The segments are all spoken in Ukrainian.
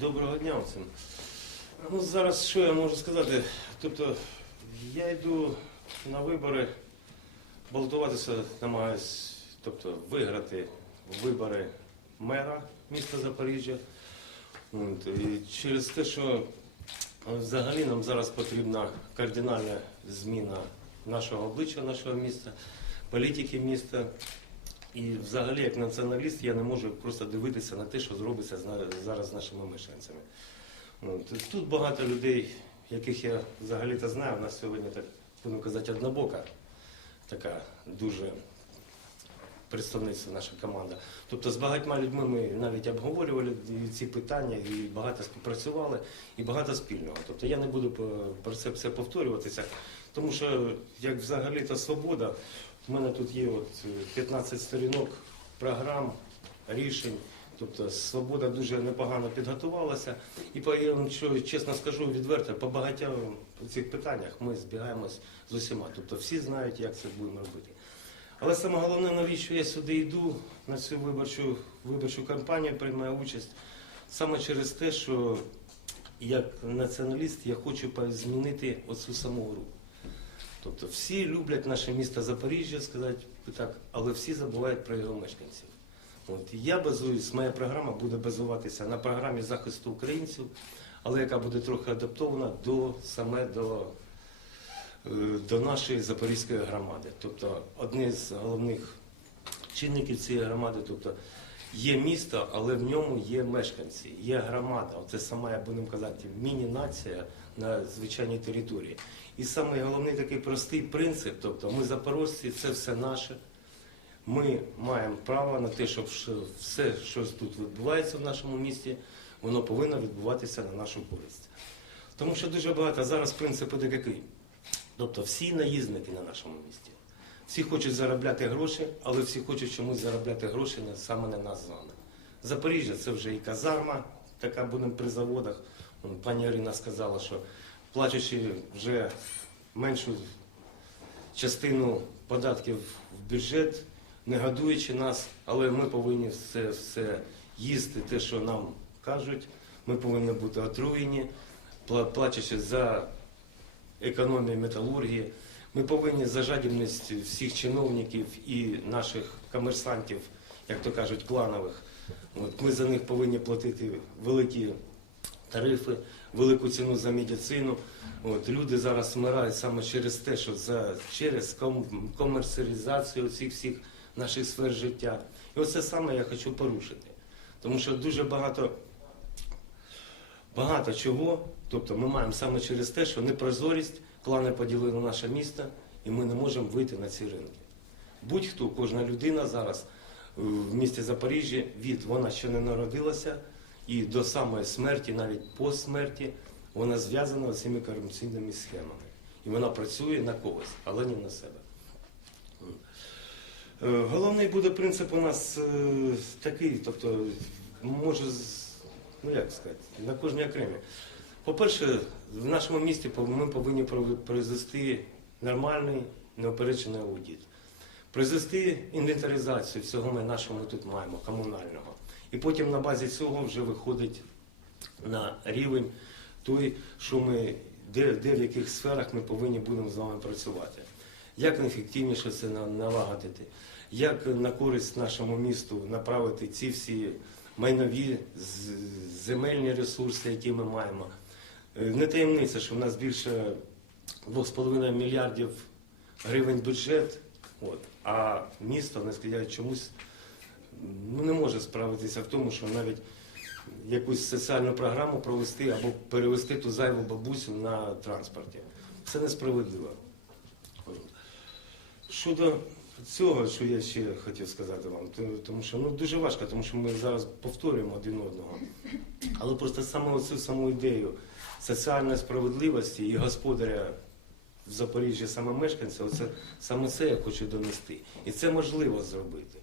Доброго дня всім. Ну, зараз що я можу сказати? Тобто, я йду на вибори, балотуватися намагаюсь, тобто виграти вибори мера міста Запоріжжя. І через те, що взагалі нам зараз потрібна кардинальна зміна нашого обличчя, нашого міста, політики міста. І взагалі, як націоналіст, я не можу просто дивитися на те, що зробиться зараз з нашими мешканцями. Тут багато людей, яких я взагалі-то знаю. У нас сьогодні, так будемо казати, однобока така дуже представництво, наша команда. Тобто з багатьма людьми ми навіть обговорювали ці питання і багато співпрацювали, і багато спільного. Тобто я не буду про це все повторюватися, тому що як взагалі та свобода, у мене тут є от е, 15 сторінок програм, рішень. Тобто свобода дуже непогано підготувалася. І я вам чесно скажу відверто, по багатьом цих питаннях ми збігаємось з усіма. Тобто всі знають, як це будемо робити. Але саме головне, навіщо я сюди йду на цю виборчу, виборчу кампанію, приймаю участь, саме через те, що як націоналіст я хочу змінити оцю саму гру. Тобто всі люблять наше місто Запоріжжя, сказати так, але всі забувають про його мешканців. От я базуюсь, моя програма буде базуватися на програмі захисту українців, але яка буде трохи адаптована до саме до, е, до нашої запорізької громади. Тобто одне з головних чинників цієї громади, тобто є місто, але в ньому є мешканці, є громада. Це сама, як будемо казати, міні-нація на звичайній території. І самий головний такий простий принцип, тобто ми запорожці, це все наше. Ми маємо право на те, щоб все, що тут відбувається в нашому місті, воно повинно відбуватися на нашу користь. Тому що дуже багато зараз принцип іде. Тобто всі наїзники на нашому місті. Всі хочуть заробляти гроші, але всі хочуть чомусь заробляти гроші саме на нас з вами. Запоріжжя це вже і казарма, така будемо при заводах. Пані Ірина сказала, що платячи вже меншу частину податків в бюджет, не годуючи нас, але ми повинні все, все їсти, те, що нам кажуть. Ми повинні бути отруєні, плачучи за економію металургії. Ми повинні за жадібність всіх чиновників і наших комерсантів, як то кажуть, кланових. Ми за них повинні платити великі тарифи, велику ціну за медицину. От, люди зараз вмирають саме через те, що за, через ком- комерціалізацію цих всіх наших сфер життя. І оце саме я хочу порушити. Тому що дуже багато багато чого. Тобто ми маємо саме через те, що непрозорість, клани поділили наше місто, і ми не можемо вийти на ці ринки. Будь-хто, кожна людина зараз е, в місті Запоріжжя від вона ще не народилася, і до самої смерті, навіть по смерті, вона зв'язана з цими корупційними схемами. І вона працює на когось, але не на себе. Е, Головний буде принцип у нас е, такий, тобто, може, ну як сказати, на кожній окремі. По-перше, в нашому місті ми повинні произвести нормальний неопереджений аудит. Произвести інвентаризацію всього ми нашого тут маємо, комунального. І потім на базі цього вже виходить на рівень той, що ми, де, де в яких сферах ми повинні будемо з вами працювати. Як ефективніше це налагодити, як на користь нашому місту направити ці всі майнові земельні ресурси, які ми маємо. Е, Не таємниця, що в нас більше 2,5 мільярдів гривень бюджет, от, а місто, не чомусь ну, не може справитися в тому, що навіть якусь соціальну програму провести або перевести ту зайву бабусю на транспорті. Це несправедливо. Щодо цього, що я ще хотів сказати вам, тому що ну, дуже важко, тому що ми зараз повторюємо один одного. Але просто саме оцю саму ідею соціальної справедливості і господаря в Запоріжжі саме мешканця, оце, саме це я хочу донести. І це можливо зробити.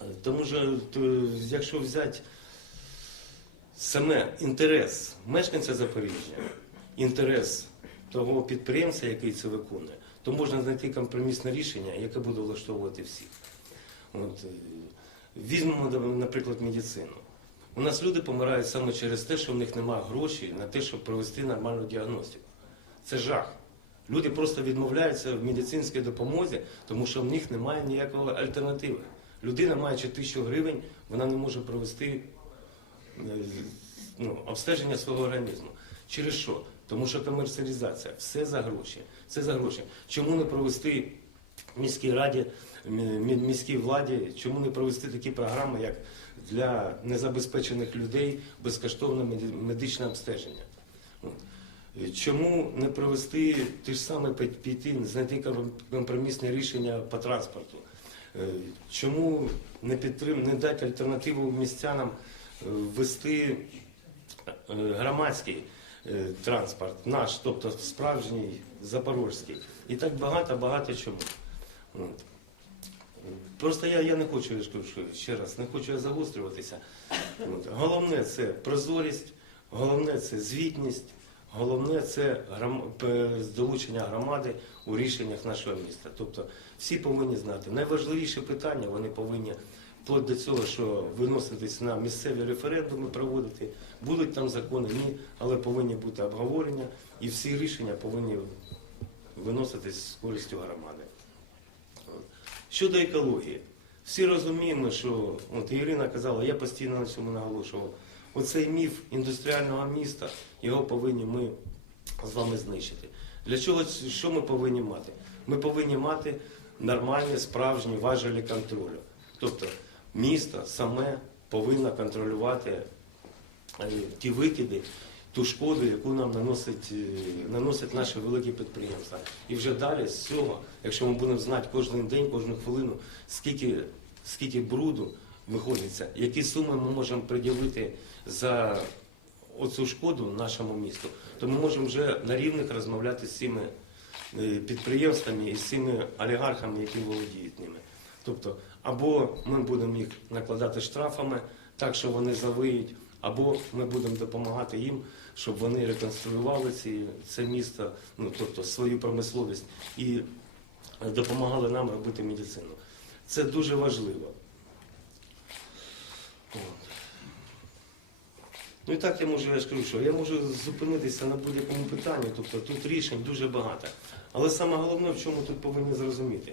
Е, Тому що, то, якщо взяти саме інтерес мешканця Запоріжжя, інтерес того підприємця, який це виконує, то можна знайти компромісне рішення, яке буде влаштовувати всіх. От, е, візьмемо, наприклад, медицину. У нас люди помирають саме через те, що в них немає грошей на те, щоб провести нормальну діагностику. Це жах. Люди просто відмовляються в медицинській допомозі, тому що в них немає ніякої альтернативи. Людина, маючи тисячу гривень, вона не може провести е, ну, обстеження свого організму. Через що? Тому що комерціалізація, все за гроші. Все за гроші. Чому не провести в міській раді, мі- мі- міській владі, чому не провести такі програми, як для незабезпечених людей безкоштовне медичне обстеження? Чому не провести те ж саме піти, знайти компромісне рішення по транспорту? Е, Чому не підтрим, не дати альтернативу містянам е, ввести е, громадський е, транспорт, наш, тобто справжній запорозький. І так багато, багато чому. Просто я, я не хочу, я кажу, ще раз, не хочу я загострюватися. От. Головне це прозорість, головне це звітність, головне це гром... п- долучення громади у рішеннях нашого міста. Тобто всі повинні знати. Найважливіші питання вони повинні вплоть до цього, що виноситись на місцеві референдуми, проводити. Будуть там закони, ні, але повинні бути обговорення і всі рішення повинні виноситись з користю громади. Щодо екології, всі розуміємо, що от Ірина казала, я постійно на цьому наголошував. Оцей міф індустріального міста, його повинні ми з вами знищити. Для чого що ми повинні мати? Ми повинні мати нормальні справжні важелі контролю. Тобто місто саме повинно контролювати е, ті викиди, ту шкоду, яку нам наносить, е, наносять наші великі підприємства. І вже далі з цього, якщо ми будемо знати кожен день, кожну хвилину, скільки, скільки бруду виходиться, які суми ми можемо приділити за оцю шкоду нашому місту, то ми можемо вже на рівних розмовляти з цими е, підприємствами і з цими олігархами, які володіють ними. Тобто, або ми будемо їх накладати штрафами, так що вони завиють, або ми будемо допомагати їм, щоб вони реконструювали ці, це місто, ну тобто свою промисловість і допомагали нам робити медицину. Це дуже важливо. Ну і так я можу, я ж кажу, що я можу зупинитися на будь-якому питанні, тобто тут рішень дуже багато. Але саме головне, в чому тут повинні зрозуміти.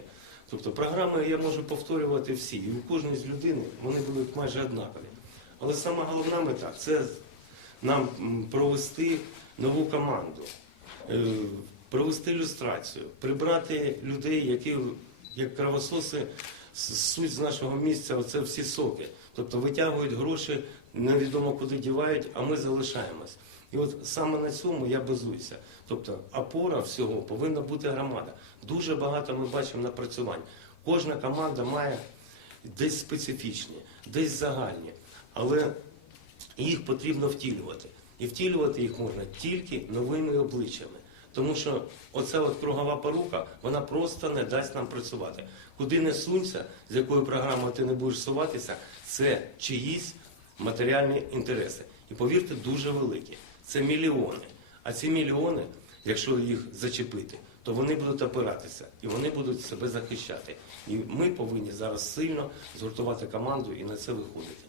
Тобто програми я можу повторювати всі, і у кожної з людини вони будуть майже однакові. Але саме головна мета це нам провести нову команду, е, провести ілюстрацію, прибрати людей, які як кровососи суть з нашого місця, оце всі соки. Тобто витягують гроші, невідомо куди дівають, а ми залишаємось. І от саме на цьому я базуюся. Тобто опора всього повинна бути громада. Дуже багато ми бачимо напрацювань. Кожна команда має десь специфічні, десь загальні, але їх потрібно втілювати. І втілювати їх можна тільки новими обличчями. Тому що оця от кругова порука, вона просто не дасть нам працювати. Куди не сунься, з якою програмою ти не будеш суватися, це чиїсь матеріальні інтереси. І повірте, дуже великі. Це мільйони. А ці мільйони, якщо їх зачепити, то вони будуть опиратися і вони будуть себе захищати. І ми повинні зараз сильно згуртувати команду і на це виходити.